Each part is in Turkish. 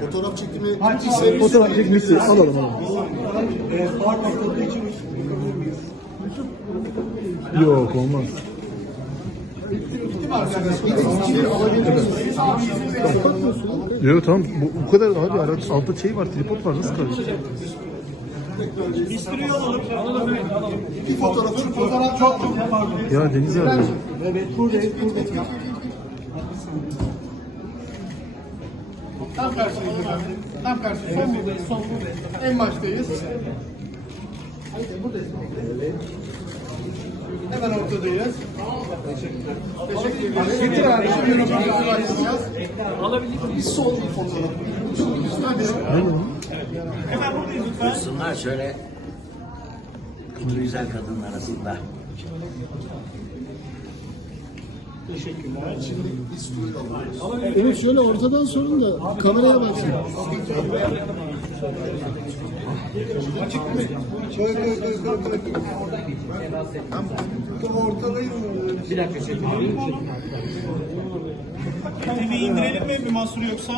Fotoğraf çekimi Fotoğraf çekmesi alalım alalım. Yok olmaz. Yok tamam bu, bu kadar abi altta şey var tripod var nasıl karışacak? bir fotoğrafı fotoğraf çok Ya Deniz abi. Tam karşıdayız efendim. Tam karşıdayız. Son buradayız. Son buradayız. En baştayız. Hemen ortadayız. Teşekkür ederiz. Şimdi röportajı başlayacağız. Bir sol bir fotoğraf. Buyursunlar şöyle iki güzel kadın arasında. Evet şöyle ortadan sorun da kameraya baksın. Koy koy koy koy koy. Tam ortadayım. Bir dakika Temeyi indirelim mi bir mahsur yoksa?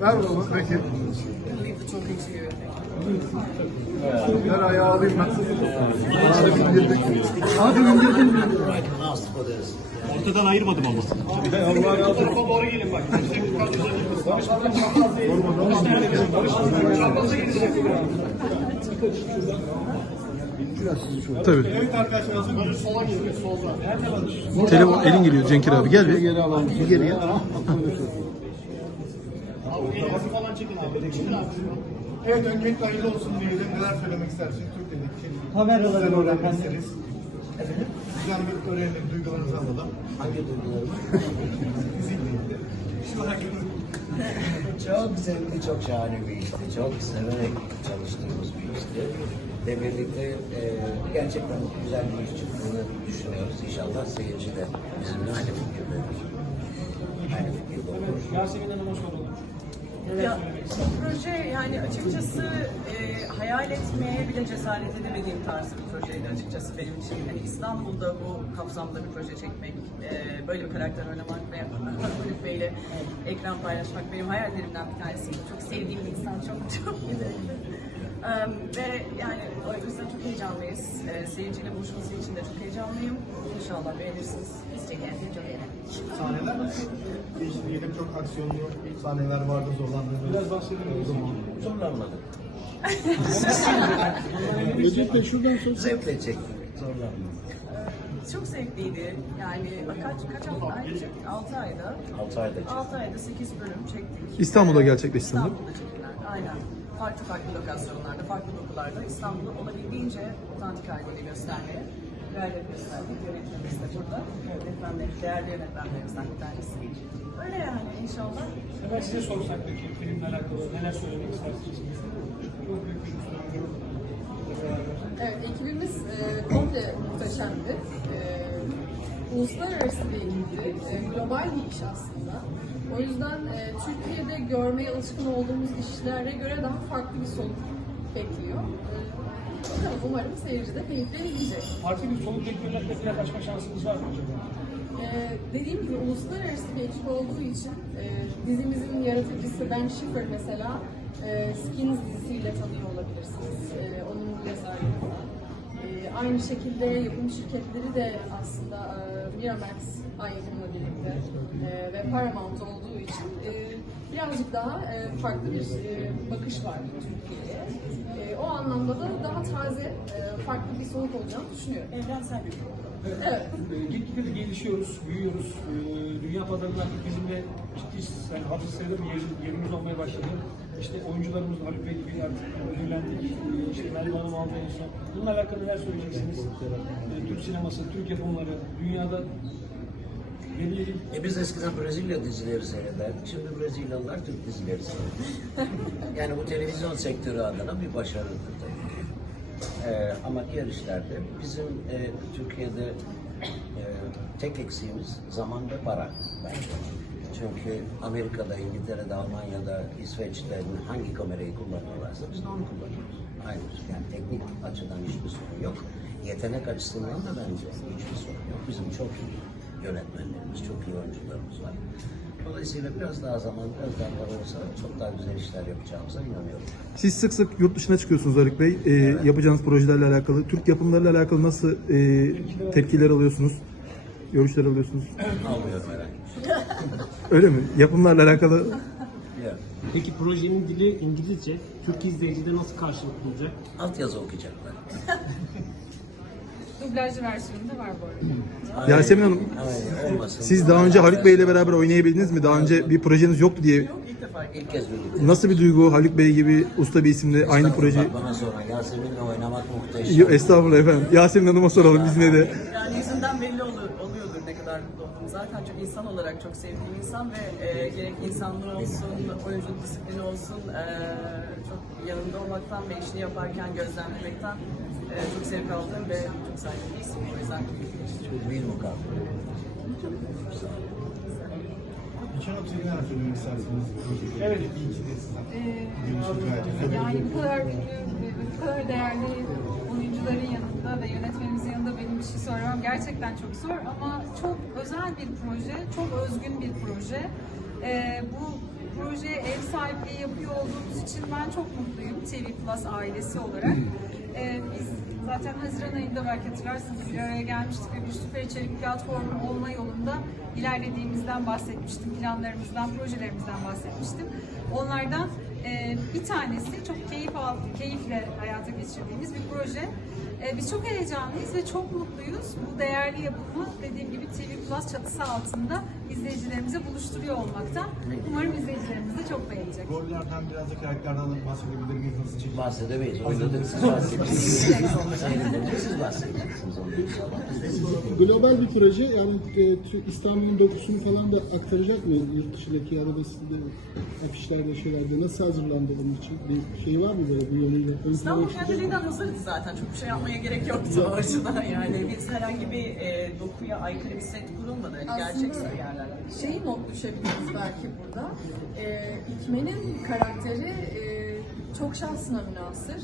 Ver baba peki. Ver ayağı alayım ben. Hadi indirdik. Hadi indirdim. Ortadan ayırmadım ama. Tabii. Evet arkadaşlar hazır mıyız? Sola geliyor solda. Telefon elin geliyor Cenkir abi gel bir. Geri alalım. Bir geri gel. Elinizi falan çekin abi. Çekin abi. Evet öncelikle hayırlı olsun diyelim. Neler söylemek istersin Türkiye'deki Kameraları öğrenmek isteriz. Güzel bir öğrenelim, duygularınızı alalım. Hangi duygularım? Şu hakkında Çok zevkli, çok şahane bir işti. Çok severek çalıştığımız bir işti. Ve birlikte e, gerçekten güzel bir iş çıktığını düşünüyoruz. İnşallah seyirci de bizimle aynı fikirde. Aynı fikirde olur. Yasemin Hanım'a soralım. Ya, proje yani açıkçası e, hayal etmeye bile cesaret edemediğim tarzı bir projeydi açıkçası benim için. Hani İstanbul'da bu kapsamda bir proje çekmek, e, böyle bir karakter oynamak ve Haluk Bey'le ekran paylaşmak benim hayallerimden bir tanesi. Çok sevdiğim bir insan, çok çok. Em, ve yani o yüzden çok heyecanlıyız. E, seyirciyle buluşması için de çok heyecanlıyım. İnşallah beğenirsiniz. Biz çekerken çok eğlendik. Sahneler nasıl? Diyelim çok aksiyonlu sahneler vardı zorlandığınız. Biraz bahsedelim. Zorlanmadık. Bey şuradan sonra. Zevkle çektik. Zorlanmadık. Çok zevkliydi. Yani kaç kaç hafta? 6 ayda. 6 ayda çektik. 6 ayda 8 bölüm çektik. İstanbul'da gerçekleşti sanırım. İstanbul'da çekilen, aynen. Farklı farklı lokasyonlarda, farklı dokularda İstanbul'u olabildiğince otantik haliyle göstermeye gösterdik. Yönetmenimiz de burada. Yönetmenler, değerli yönetmenlerimizden bir tanesi. Öyle yani inşallah. Hemen size sorsak peki filmle alakalı neler söylemek istersiniz? Çok büyük bir üstüne Evet, ekibimiz e, komple muhteşemdi. E, uluslararası bir ekipti. E, global bir iş aslında. O yüzden e, Türkiye'de görmeye alışkın olduğumuz işlere göre daha farklı bir soluk bekliyor. E, bakalım umarım seyirci de keyifle izleyecek. Farklı bir soluk bekliyorlarsa biraz açma şansımız var mı acaba? Ee, dediğim gibi uluslararası bir ekip olduğu için e, dizimizin yaratıcısı Ben Schiffer mesela e, Skins dizisiyle tanıyor olabilirsiniz. E, onun yazarlığında. E, aynı şekilde yapım şirketleri de aslında e, Miramax yapımla birlikte e, ve Paramount olduğu için e, birazcık daha e, farklı bir e, bakış var Türkiye'ye. E, o anlamda da daha taze, e, farklı bir soluk olacağını düşünüyorum. Evrensel bir program. Evet. Ee, Gitgide de gelişiyoruz, büyüyoruz. Ee, Dünya pazarında artık bizim de ciddi yani hafif sayıda bir yerimiz, yerimiz olmaya başladı. İşte oyuncularımız Haluk Bey gibi artık ödüllendik. Ee, İşte Meryem Hanım aldı en son. Bununla alakalı neler söyleyeceksiniz? Ee, Türk sineması, Türk yapımları, dünyada E biz eskiden Brezilya dizileri seyrederdik. Şimdi Brezilyalılar Türk dizileri seyrediyor. yani bu televizyon sektörü adına bir başarıdır tabii ki. Ee, ama diğer işlerde bizim e, Türkiye'de e, tek eksiğimiz zaman ve para bence. Çünkü Amerika'da, İngiltere'de, Almanya'da, İsveç'te hangi kamerayı kullanıyorlarsa biz de onu kullanıyoruz. Aynı. Yani teknik açıdan hiçbir sorun yok. yetenek açısından da bence hiçbir sorun yok. Bizim çok iyi yönetmenlerimiz, çok iyi oyuncularımız var. Dolayısıyla biraz daha zaman, biraz daha para olsa çok daha güzel işler yapacağımıza inanıyorum. Siz sık sık yurt dışına çıkıyorsunuz Haluk Bey. Ee, Yapacağınız projelerle alakalı, Türk yapımlarıyla alakalı nasıl e, tepkiler alıyorsunuz? Görüşler alıyorsunuz? Almıyorum herhangi. Öyle mi? Yapımlarla alakalı Yok. Peki projenin dili İngilizce. Türk izleyicide nasıl karşılık bulacak? Altyazı okuyacaklar. Dublajlı versiyonu da var bu arada. Yasemin Hanım, olmasın. siz daha önce Haluk Bey ile beraber oynayabildiniz mi? Daha önce bir projeniz yoktu diye. İlk defa İlk kez birlikte. Nasıl bir duygu Haluk Bey gibi usta bir isimle aynı proje? Bana sonra Yasemin'le oynamak muhteşem. Yo, estağfurullah efendim. Yasemin Hanım'a soralım biz ne de. Yani yüzünden belli olur, oluyordur ne kadar mutlu. Zaten çok insan olarak çok sevdiğim insan ve e, gerek insanlığı olsun, oyunculuk disiplini olsun, e, çok yanında olmaktan ve işini yaparken gözlemlemekten e, çok zevk aldığım ve çok bir isim. O yüzden keyifli. Çok büyük mukavele. İlker Hanım siz neler söylemek istersiniz? Evet. İyi ki de sizden. Ee. Yani bu kadar ünlü ve bu kadar değerli oyuncuların yanında ve yönetmenimizin yanında benim bir şey söylemem gerçekten çok zor ama çok özel bir proje, çok özgün bir proje. Ee, bu projeye ev sahipliği yapıyor olduğumuz için ben çok mutluyum TV Plus ailesi olarak. Ee, biz zaten Haziran ayında belki hatırlarsınız bir araya gelmiştik ve bir süper içerik platformu olma yolunda ilerlediğimizden bahsetmiştim, planlarımızdan, projelerimizden bahsetmiştim. Onlardan e, bir tanesi çok keyif al, keyifle hayata geçirdiğimiz bir proje. E, biz çok heyecanlıyız ve çok mutluyuz. Bu değerli yapımı dediğim gibi TV Plus çatısı altında izleyicilerimize buluşturuyor olmaktan. Umarım izleyicilerimiz de çok beğenecek. Rollerden biraz da karakterden de bahsedebilir miyiz? Nasıl çekiyor? Bahsedemeyiz. Oynadık siz bahsedeceksiniz. Siz bahsedeceksiniz onu inşallah. Global bir proje yani e, İstanbul'un dokusunu falan da aktaracak mı yurt dışındaki arabasında, afişlerde, şeylerde nasıl hazırlandı bunun için? Bir şey var mı böyle bir yönüyle? Ön plana İstanbul kendiliğinden hazırdı zaten. Çok bir şey yapmaya gerek yoktu o açıdan yani. Biz herhangi bir e, dokuya aykırı bir set kurulmadı. Hani gerçek yerler. Şeyi not düşebiliriz belki burada. Ee, İkmen'in karakteri e, çok şahsına münasır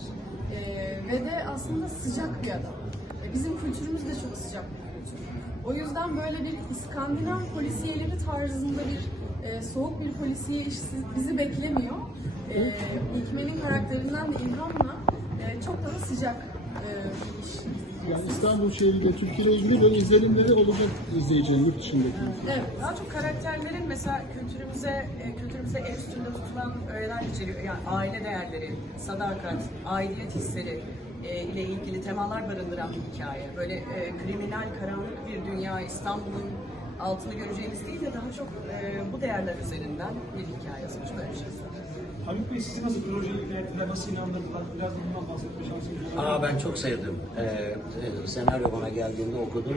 Ee, ve de aslında sıcak bir adam. Ee, bizim kültürümüz de çok sıcak bir kültür. O yüzden böyle bir İskandinav polisiyeleri tarzında bir e, soğuk bir polisiye iş bizi beklemiyor. Ee, İkmen'in karakterinden de ilhamla e, çok daha sıcak e, bir iş. Yani İstanbul şehriyle Türkiye ilgili böyle izlenimleri olacak izleyicinin yurt dışındaki. Evet. Daha çok karakterlerin mesela kültürümüze e, kültürümüze el üstünde tutulan öğeler içeriyor. Yani aile değerleri, sadakat, aidiyet hisleri e, ile ilgili temalar barındıran bir hikaye. Böyle e, kriminal, karanlık bir dünya, İstanbul'un altını göreceğimiz değil de daha çok e, bu değerler üzerinden bir hikaye yazmış böyle bir şey. Haluk Bey sizi nasıl projeye ikna ettiler, nasıl inandırdılar? Biraz da bundan bahsetme şansınız olur. Aa ben çok sevdim. Ee, senaryo bana geldiğinde okudum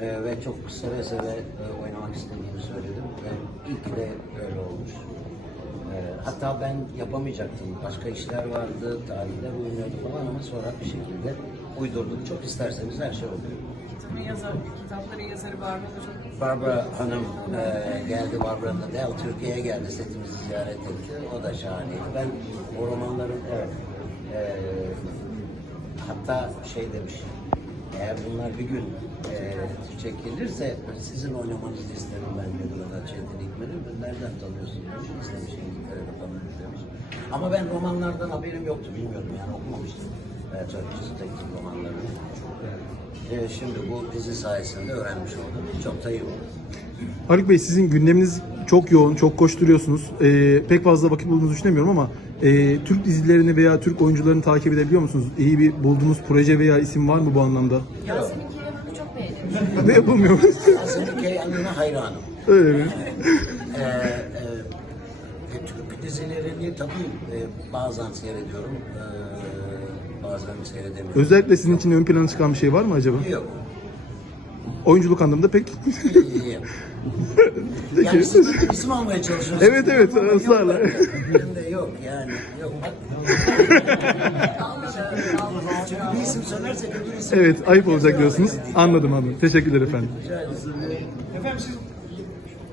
Ee, ve çok seve seve e, oynamak istediğimi söyledim ve ilk de öyle olmuş. Ee, hatta ben yapamayacaktım. Başka işler vardı, tarihler uymuyordu falan ama sonra bir şekilde uydurduk. Çok isterseniz her şey oluyor. Kitabın yazarı, kitapların yazarı Barbara da çok Barbara Hanım e, geldi, Barbara da Del Türkiye'ye geldi, setimizi ziyaret etti. O da şahaneydi. Ben o romanların, evet, e, hatta şey demiş, eğer bunlar bir gün e, çekilirse sizin oynamanızı isterim ben dedi bana Çetin Hikmet'in. Ben nereden tanıyorsun istemişim öyle falan demiş. Ama ben romanlardan haberim yoktu, bilmiyordum yani okumamıştım. E, Turkish romanlarını. E, şimdi bu dizi sayesinde öğrenmiş oldum. Çok da iyi oldu. Haluk Bey sizin gündeminiz çok yoğun, çok koşturuyorsunuz. Ee, pek fazla vakit bulduğunuzu düşünemiyorum ama e, Türk dizilerini veya Türk oyuncularını takip edebiliyor musunuz? İyi bir bulduğunuz proje veya isim var mı bu anlamda? Yasemin Kerem'i çok beğeniyorum. ne yapamıyor Aslında kendine hayranım. Öyle mi? Ee, e, Türk dizilerini tabii e, bazen seyrediyorum, e, bazen seyredemiyorum. Özellikle sizin için ön plana çıkan bir şey var mı acaba? Yok. Oyunculuk anlamında pek... Yok. yani siz böyle isim almaya çalışıyorsunuz. Evet, evet, Ama yok. ısrarla. Benim de yok yani. Yok. Çünkü bir isim söylersek öbür isim... evet, ayıp olacak diyorsunuz. Anladım anladım. Teşekkürler efendim. Rica ederim. Efendim siz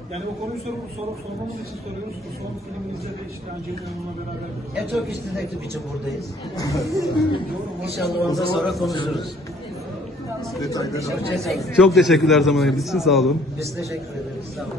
yani o konuyu sorup sorup sormamız için soruyoruz. Son filminizde de işte Angelina Hanım'la beraber E Turkish Detective için buradayız. İnşallah ondan sonra konuşuruz. detayları. Çok teşekkür Çok teşekkürler zaman ayırdığınız için sağ olun. Biz teşekkür ederiz. Sağ olun.